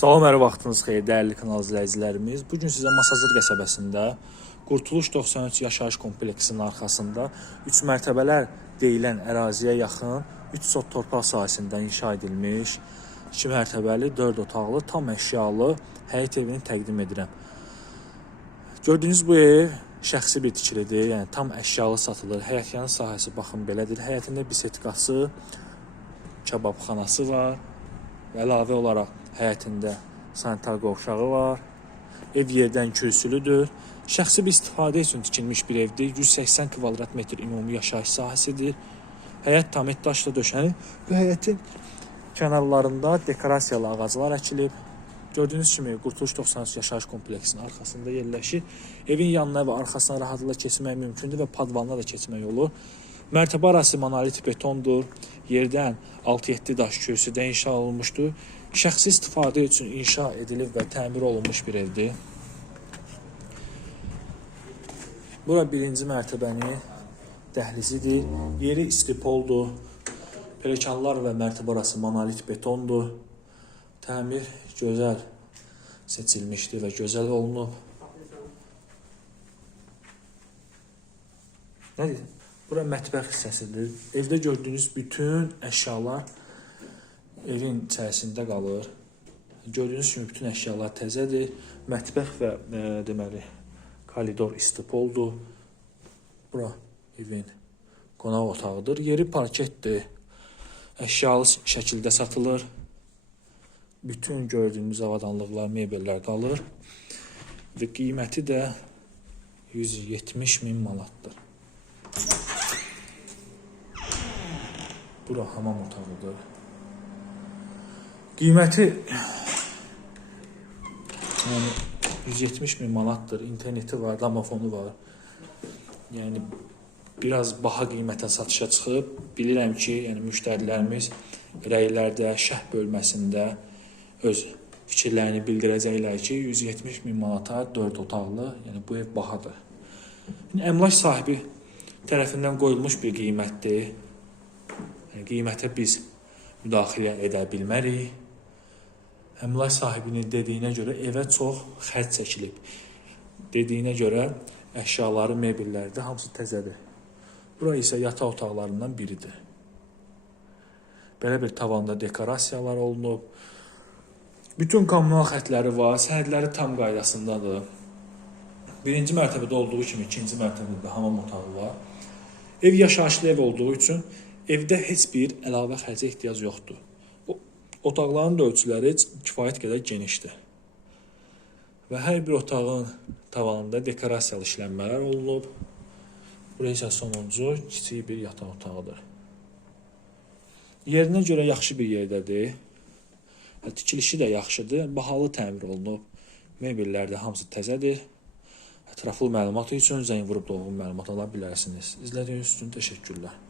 Salam, hər vaxtınız xeyir, dəyərli kanal izləyicilərimiz. Bu gün sizə Masazır qəsəbəsində Qurtuluş 93 yaşayış kompleksinin arxasında 3 mərtəbələr deyilən əraziyə yaxın 3 sot torpaq sahəsində inşa edilmiş 2 mərtəbəli 4 otaqlı tam əşyalı həyət evini təqdim edirəm. Gördüyünüz bu ev şəxsi bir tikilidir, yəni tam əşyalı satılır. Həyətyanı sahəsi baxın belədir. Həyətində bisetkası, kababxanası var. Və əlavə olaraq həyətində sanitar qovşağı var. Ev yerdən kürsülüdür. Şəxsi bir istifadə üçün tikilmiş bir evdir. 180 kvadrat metr ümumi yaşayış sahəsidir. Həyət tam daşla döşənib və həyətin kənarlarında dekorasiyalı ağaclar əkilib. Gördüyünüz kimi Qurtuluş 93 yaşayış kompleksinin arxasında yerləşir. Evin yanına və arxasına rahatlıqla keçmək mümkündür və padvanla da keçmək olur. Mərtəbə arası monolit betondur. Yerdən 6-7 daş kürsüdə inşa olunmuşdur. Şəxsi istifadə üçün inşa edilib və təmir olunmuş bir evdir. Bura birinci mərtəbənin dəhlizidir. Yeri istipoldur. Pelekanlar və mərtəbə arası monolit betondur. Təmir gözəl seçilmişdir və gözəl olunub. Nədir? Bura mətbəx hissəsidir. Evdə gördüyünüz bütün əşyalar evin içərisində qalır. Gördüyünüz kimi bütün əşyalar təzədir. Mətbəx və e, deməli koridor istipoldur. Bura evin qonaq otağıdır. Yeri parketdir. Əşyalı şəkildə satılır. Bütün gördüyünüz avadanlıqlar, mebellər qalır. Və qiyməti də 170 min manatdır. Bura hamam otağıdır. Qiyməti yəni 170 min manatdır. İnterneti var, damafonu var. Yəni biraz baha qiymətə satışa çıxıb. Bilirəm ki, yəni müştərilərimiz rəylərdə, şərh bölməsində öz fikirlərini bildirəcəklər ki, 170 min manata 4 otaqlı, yəni bu ev bahadır. Yəni əmlak sahibi tərəfindən qoyulmuş bir qiymətdir. Yəni qiymətə biz müdaxilə edə bilmərik. Əmlak sahibinin dediyinə görə evə çox xərc çəkilib. Dediyinə görə əşyaları, mebelləri də hamısı təzədir. Bura isə yataq otaqlarından biridir. Belə bir tavanda dekorasiyalar olunub. Bütün kommunal xətləri var, səhədləri tam qaydasındadır. Birinci mərtəbədə olduğu kimi ikinci mərtəbədə də hamam otağı var. Ev yaşayışlı ev olduğu üçün evdə heç bir əlavə xərcə ehtiyac yoxdur. Otaqların da ölçüləri kifayət qədər genişdir. Və hər bir otağın tavanında dekorasiyalı işlənmələr olunub. Burası isə sonuncu kiçik bir yataq otağıdır. Yerinə görə yaxşı bir yerdədir. Hə, Tikilişi də yaxşıdır, bahalı təmir olunub. Mebellər də hamısı təzədir. Ətraflı məlumat üçün zəng vurub dolğun məlumat ala bilərsiniz. İzlədiyiniz üçün təşəkkürlər.